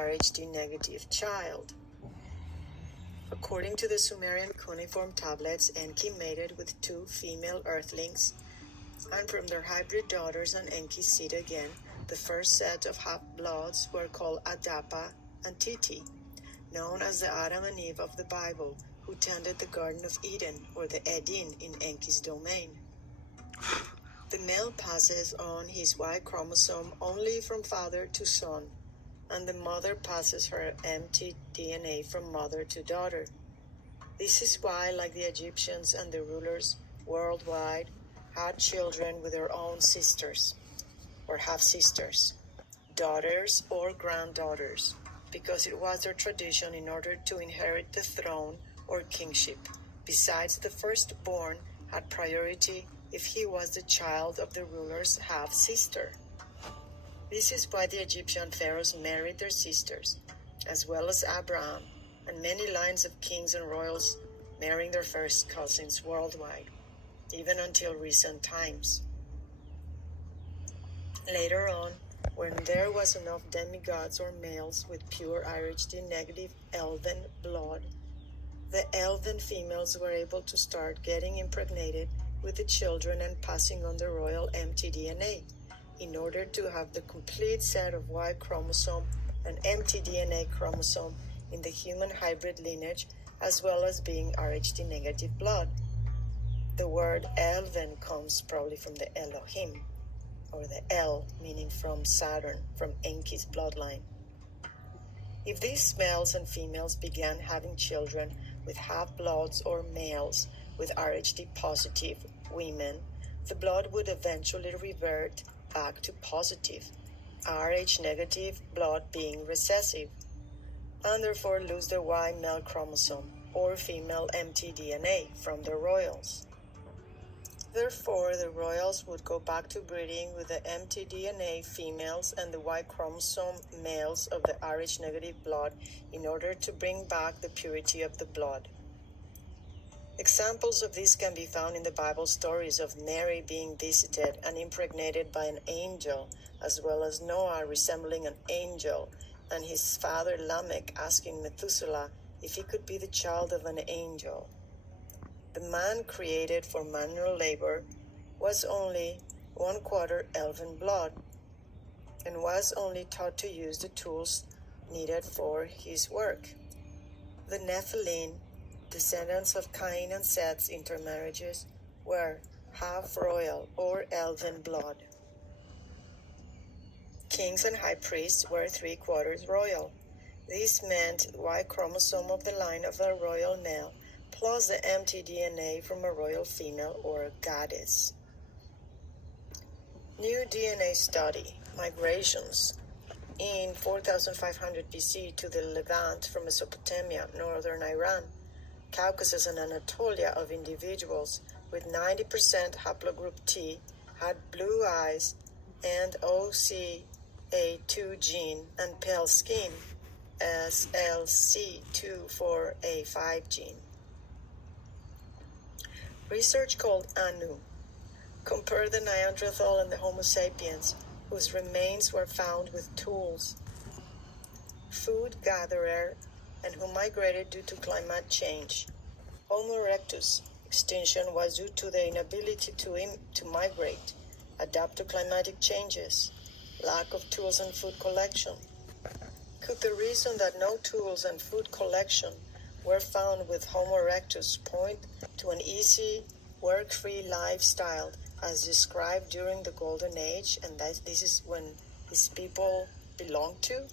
Rhd negative child. According to the Sumerian cuneiform tablets, Enki mated with 2 female earthlings, and from their hybrid daughters and Enki's seed again, the first set of half-bloods were called Adapa and Titi, known as the Adam and Eve of the Bible, who tended the Garden of Eden, or the Eden, in Enki's domain. The male passes on his Y chromosome only from father to son, and the mother passes her mtDNA from mother to daughter. This is why, like the Egyptians and the rulers worldwide, had children with their own sisters, or half-sisters, daughters or granddaughters, because it was their tradition in order to inherit the throne or kingship. Besides, the firstborn had priority if he was the child of the ruler's half-sister. This is why the Egyptian pharaohs married their sisters, as well as Abraham, and many lines of kings and royals marrying their first cousins worldwide, even until recent times. Later on, when there was enough demigods or males with pure Rhd negative elven blood, the elven females were able to start getting impregnated with the children and passing on the royal mtDNA in order to have the complete set of Y chromosome and mtDNA chromosome in the human hybrid lineage, as well as being Rhd negative blood. The word elven comes probably from the Elohim, or the El, meaning from Saturn, from Enki's bloodline. If these males and females began having children with half-bloods or males with Rhd positive women, the blood would eventually revert back to positive, Rh negative blood being recessive, and therefore lose the Y male chromosome or female mtDNA from the royals. Therefore, the royals would go back to breeding with the mtDNA females and the Y chromosome males of the Rh negative blood in order to bring back the purity of the blood. Examples of this can be found in the Bible stories of Mary being visited and impregnated by an angel, as well as Noah resembling an angel, and his father Lamech asking Methuselah if he could be the child of an angel. The man created for manual labor was only 1/4 elven blood, and was only taught to use the tools needed for his work. The Nephilim, descendants of Cain and Seth's intermarriages, were half royal or elven blood. Kings and high priests were 3/4 royal. This meant Y chromosome of the line of a royal male plus the mtDNA from a royal female or a goddess. New DNA study, migrations. In 4500 BC to the Levant from Mesopotamia, northern Iran, Caucasus and Anatolia of individuals with 90% haplogroup T had blue eyes and OCA2 gene and pale skin, SLC24A5 gene. Research called ANU compared the Neanderthal and the Homo sapiens, whose remains were found with tools, food gatherer, and who migrated due to climate change. Homo erectus extinction was due to the inability to migrate, adapt to climatic changes, lack of tools and food collection. Could the reason that no tools and food collection were found with Homo erectus point to an easy, work-free lifestyle as described during the Golden Age, and that this is when these people belonged to?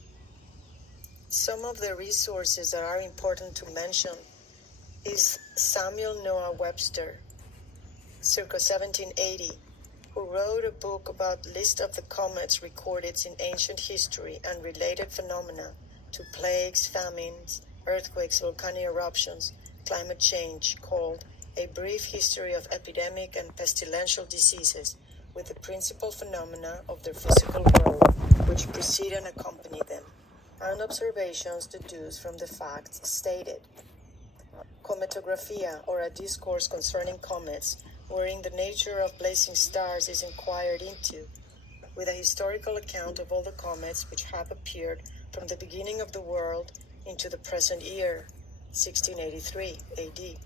Some of the resources that are important to mention is Samuel Noah Webster, circa 1780, who wrote a book about list of the comets recorded in ancient history and related phenomena to plagues, famines, earthquakes, volcanic eruptions, climate change, called A Brief History of Epidemic and Pestilential Diseases, with the principal phenomena of their physical growth, which precede and accompany them, and observations deduced from the facts stated. Cometographia, or a discourse concerning comets, wherein the nature of blazing stars is inquired into, with a historical account of all the comets which have appeared from the beginning of the world into the present year, 1683 AD,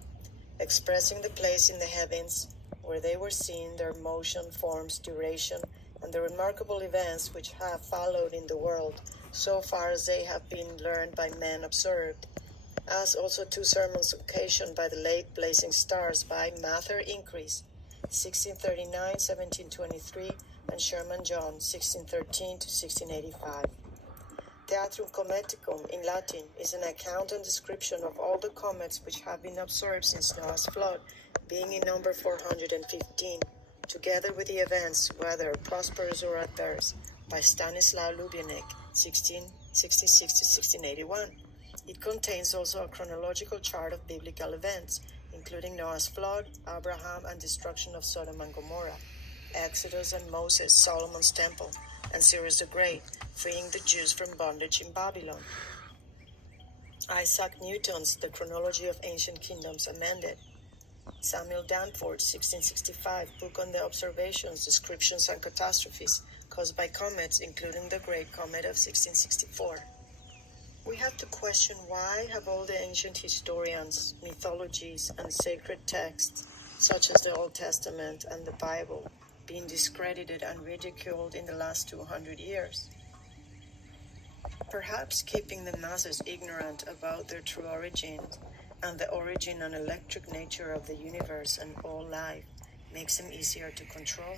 expressing the place in the heavens where they were seen, their motion, forms, duration, and the remarkable events which have followed in the world, so far as they have been learned by men observed, as also 2 sermons occasioned by the late blazing stars by Mather Increase, 1639, 1723, and Sherman John, 1613 to 1685. Theatrum Cometicum in Latin is an account and description of all the comets which have been observed since Noah's flood, being in number 415, together with the events, whether prosperous or adverse, by Stanislaw Lubyanek, 1666 to 1681. It contains also a chronological chart of biblical events, including Noah's flood, Abraham and destruction of Sodom and Gomorrah, Exodus and Moses, Solomon's temple, and Cyrus the Great, freeing the Jews from bondage in Babylon. Isaac Newton's The Chronology of Ancient Kingdoms Amended. Samuel Danforth's 1665 book on the observations, descriptions, and catastrophes caused by comets, including the Great Comet of 1664. We have to question, why have all the ancient historians, mythologies, and sacred texts, such as the Old Testament and the Bible, been discredited and ridiculed in the last 200 years? Perhaps keeping the masses ignorant about their true origins and the origin and electric nature of the universe and all life makes them easier to control.